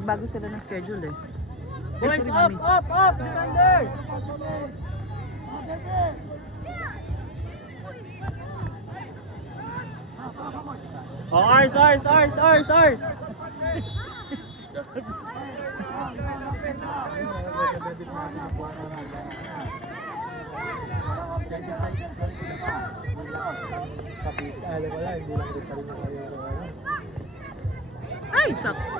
Nagbago sila ng schedule eh. Boys, up! Defenders! Oh, ours! Ay, shucks.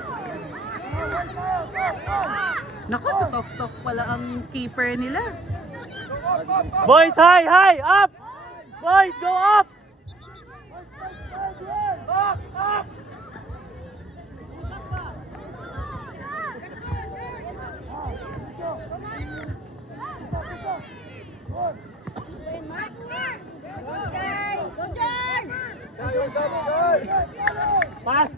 Naku, sa tok-tok pala ang keeper nila. Boys, high! Up! Boys, go up! Pass!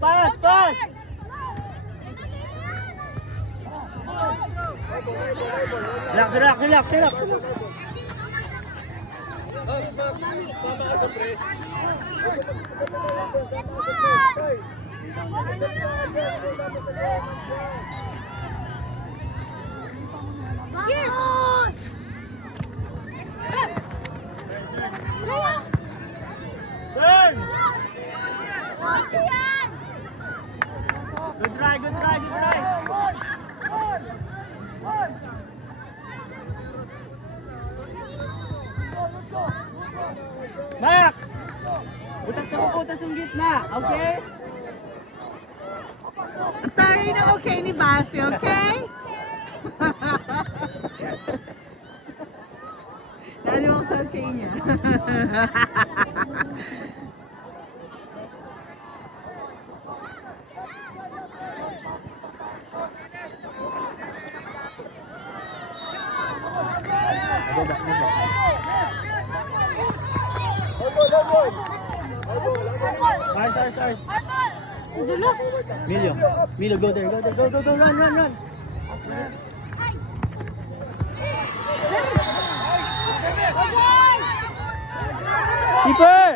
Relax. Turn! Good try. Max! Butas yung gitna, okay? Tari na okay ni Basti, okay? Dali mo sa okay niya. Stars. Milo, go there. Go, run. Keeper!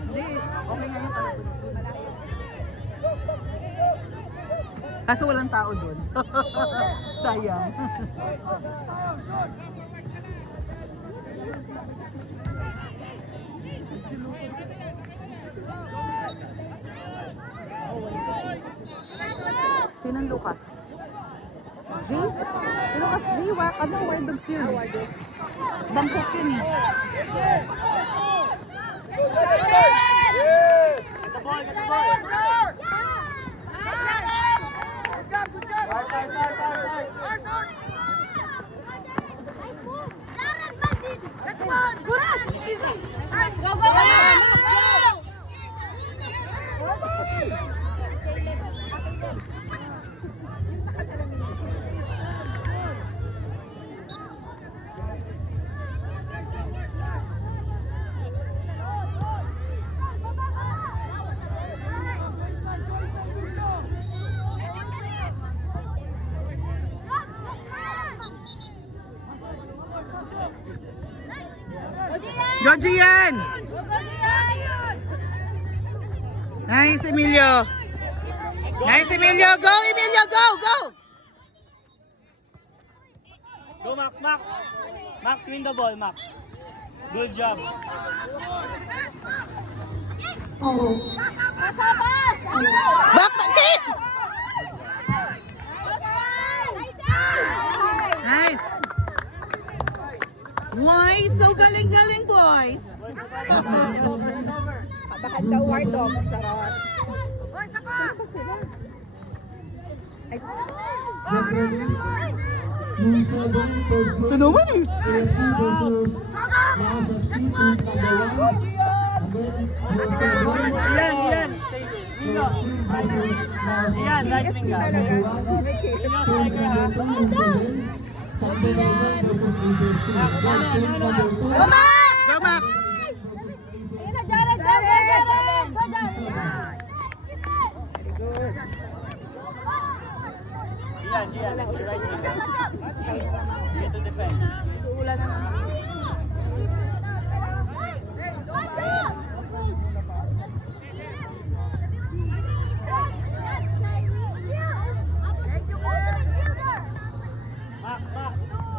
Hindi, okay nga yung palagod. Kaso walang tao doon. Sayang. Sinong Lucas? G? Lucas G? Ano? Wild Dogs yun? Bangkok yun eh. Get the ball. Go, Gian! Nice, Emilio! Go, Emilio! Go! Go, Max. Max, win the ball, Max. Good job. Back! Nice! Why? So galing, boys! Baka daw war dogs, sarap. Saan pa sila? Ito naman eh! AFC versus Laos FC team Kagawan. And then Ian. AFC versus Laos Ian, FC right team wing ka. Kagawan. Team number 207, Santo Rosa versus ACFC. Then team number 2 Go, Max! versus Ayun na, ACFC. Jared! Ian, you're right wing. Get to defend. Suula na naman.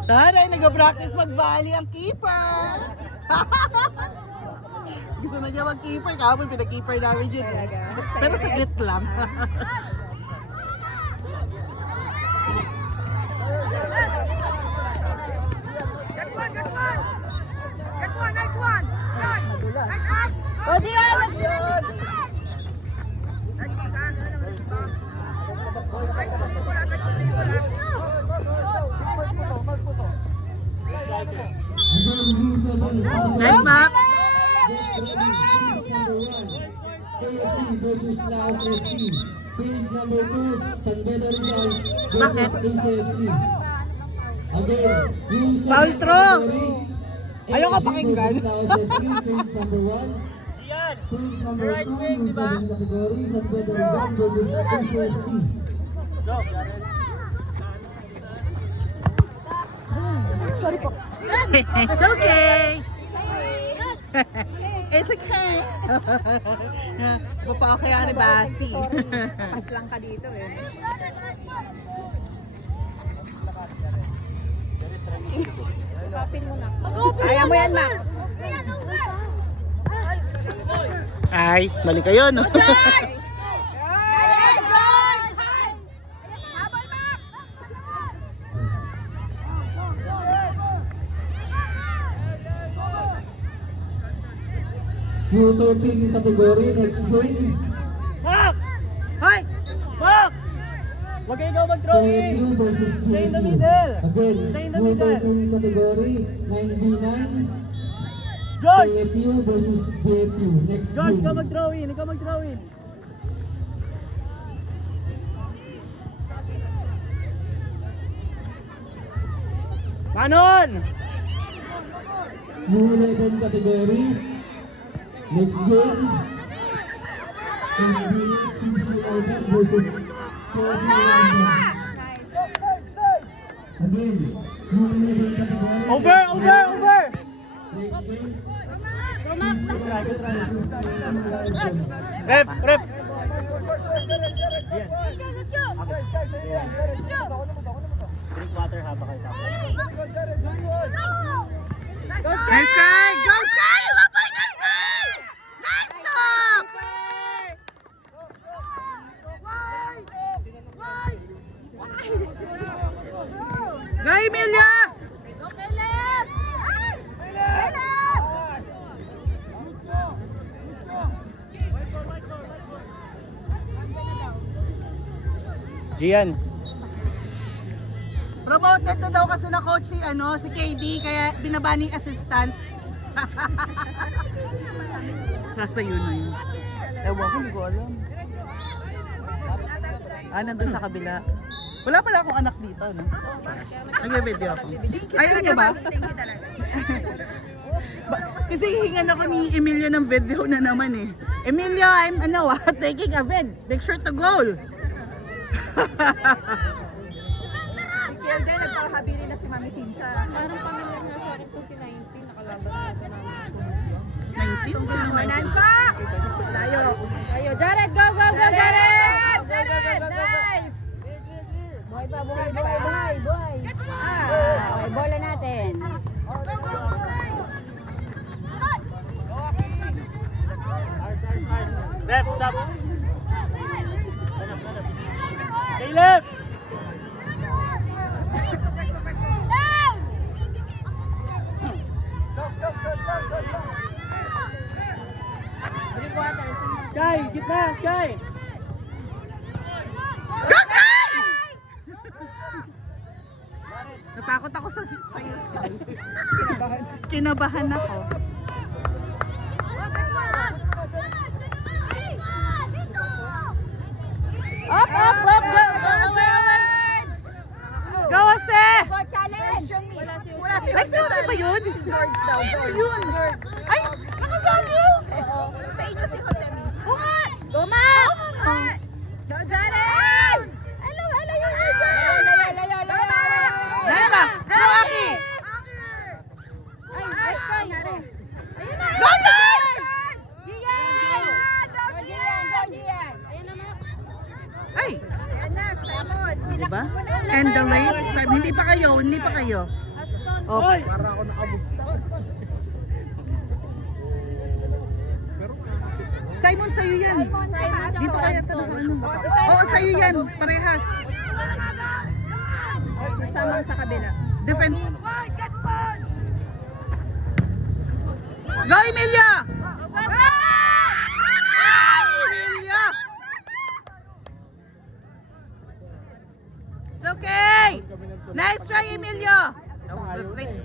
Taray, nag-practice mag-volley ang keeper. Gusto na niya mag-keeper. Kahapon pinag-keeper namin yun. Pero saglit lang. Nice one. Nice pass. O, Dion! Nice, Max. AFC versus Laos FC. Field number 2, San Pedro Rizal Bakit? versus ACFC. Again, yung Foul second throw. category, Ayaw ka AFC pakinggan. versus Laos FC. Field number 1. Gian! Field number Right 2, wing, yung di ba? second category, San Pedro Rizal versus ACFC. Go! Sorry po. It's okay. It's okay. Bapa kaya ni Basti. Pas lang ka dito eh. Kapin mo na. Kaya mo yan, Max. Ay, mali kayo, no? Yung 13 category, next game. Max! Hoy! Max! Huwag kayo ikaw mag-throw in! KFU versus Stay in the PFU. middle. Again, Stay in the yung middle. 13 category, 9v9. George! KFU versus PFU. Next George, game. ikaw mag-throw in! Ikaw mag-throw in! Manon! Yung 11 category, next game. CCIB versus KFU. Again, yung 11 category. Over! Over! Over! Next game. Ref! Ref! Drink water habang kayo tapos. Nice guy! Go Sky! Wapay ka Sky! Nice shot! Go Emilia! Gian! Promoted na daw kasi na coach si KD, kaya binabani assistant. Sasayo na yun. Ewan ko, hindi ko alam. Nandun sa kabila. Wala pala akong anak dito, no? Nag-video ako. Ayaw niya ba? Kasi hingan ako ni Emilia ng video na naman eh. Emilia, I'm taking a vid. Make sure to goal. Si Kielden, nagpahabilin na si Mami Cynthia. Parang pamilya na sa akin po si 19, nakalaban na namin. 19? Manansya! Tayo. Ayo, Jared, go, go, go, Jared! Jared! Nice! Buhay pa, buhay, buhay, buhay, buhay. Okay, bola natin. Ref! Stop! Caleb! Sky! Gitna! Sky! Go Sky! Natakot ako sa sa'yo, Sky. Kinabahan ako. Up, up, up, go, go, away, away. Go, Jose! Go, challenge. Wala si Ay, sino ba yun? Si George daw. Sino yun? Ay, nakagagils! Sa inyo si Josemi. Oo nga! Go, Max! Go, Jared! Hello, hello, hello. Nice, Max! Go, Aki! Ay, nice pa. Ayun na. Go, George! Gian! Go, Gian! Go, Gian! Ayan na, Max. Ay, Ayan na, Simon. diba? And the late, sabi, hindi pa kayo. Oh, Hoy! Simon, sa'yo yan. Dito kaya talaga ano. Oo, sa'yo yan. Parehas. Si Samang sa kabila. Defend. Go, Emilia! Emilia! It's okay! Nice try, Emilio! Frustrate.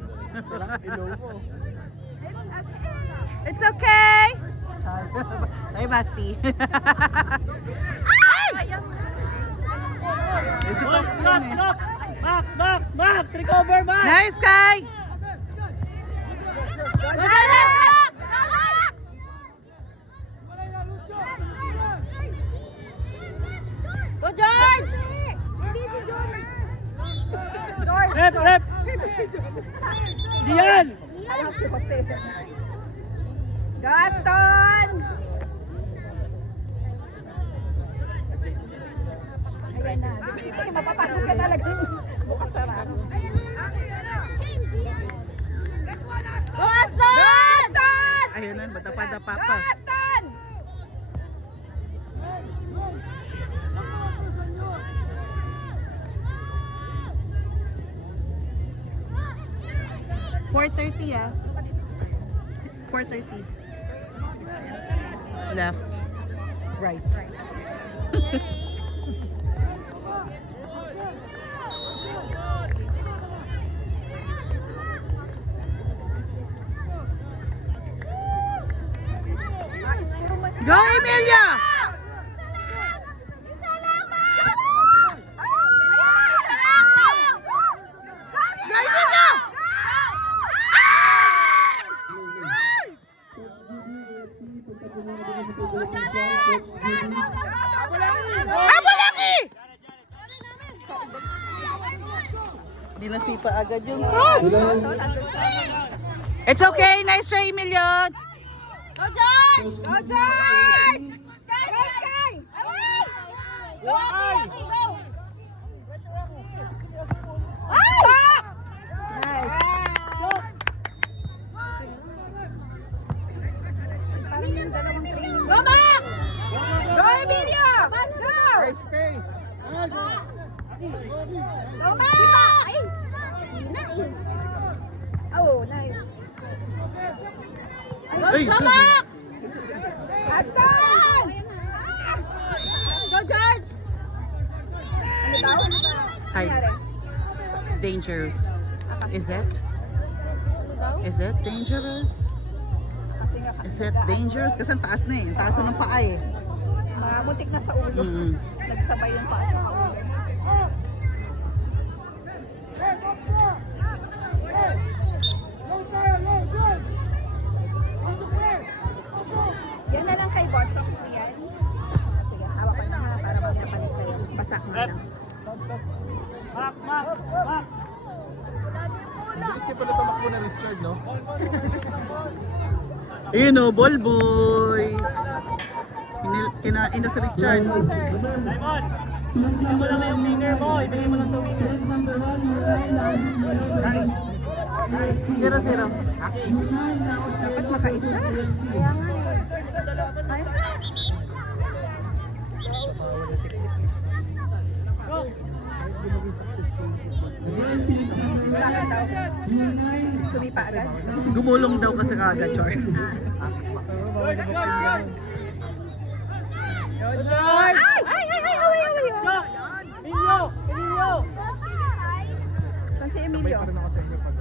It's okay! Ay, Basti. Boys, block, block! Max! Recover, Max! Nice, Kai! Go, George! Rep! Diyan! Alam si Jose. Gaston! Ayan na. Mapapagod ka talaga. Bukas sarap. Go, Aston! Gaston! Ayun na, madapa-dapa pa. Gaston! $4.30 ah. 4:30. Left. Right. Go, Emilia! Go, Emilia! Abulaki! Dinasipa agad yung cross. It's okay. Nice try, Emilio. Go, George! Go, George! Sky! Go, Sky! Go, Aki! Go! Go, Max! Go, Emilio! Go! Go, Max! Oh, nice. Ay, Go, sus. Max! Gaston! Go, George! Ano daw? Hi. Nangyari? Dangerous. Is it? Is it dangerous? Kasi nga, Is it dangerous? Kasi ang taas na eh. Ang taas na ng paa eh. muntik na sa ulo. Nagsabay yung paa tsaka ulo. Yan na lang kay Botchok. Yan. Sige, hawak ko na ha para mamaya palit kayo. Basa na lang. Max! Gusto pala tumakbo na Richard, no? Ayun o, ball boy. Kinain na si Richard. Simon! Ibigay mo lang yung winger mo. Ibigay mo lang sa winger. 0-0. Dapat makaisa. Kaya nga eh. Ay. Bakit daw? Sumipa agad? Gumulong daw kasi agad, Char. George! Ay! Emilio! Saan si Emilio? Meron ako sa inyo pag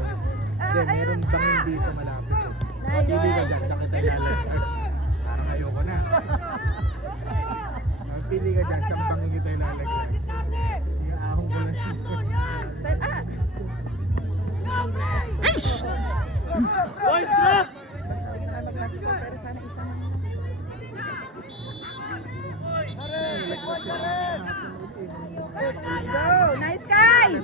Hindi, meron bangin dito malapit. Pili ka dyan, tsaka tayo lalagyan. Parang ayoko na. Pili ka dyan, saan bangin kita ilalagyan. Yung ahong ko lang. Saan? Ah! Ish! Boys, drop! Hindi na mag-basketball pero sana isa na. Go! Nice guy!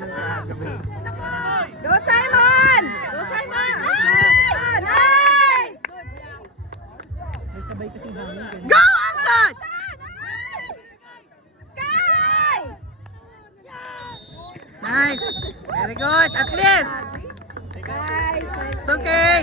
Go Simon! Go, Simon! Ah, nice! Go, Aston! Sky! Nice. Very good. At least. Nice, nice. It's okay.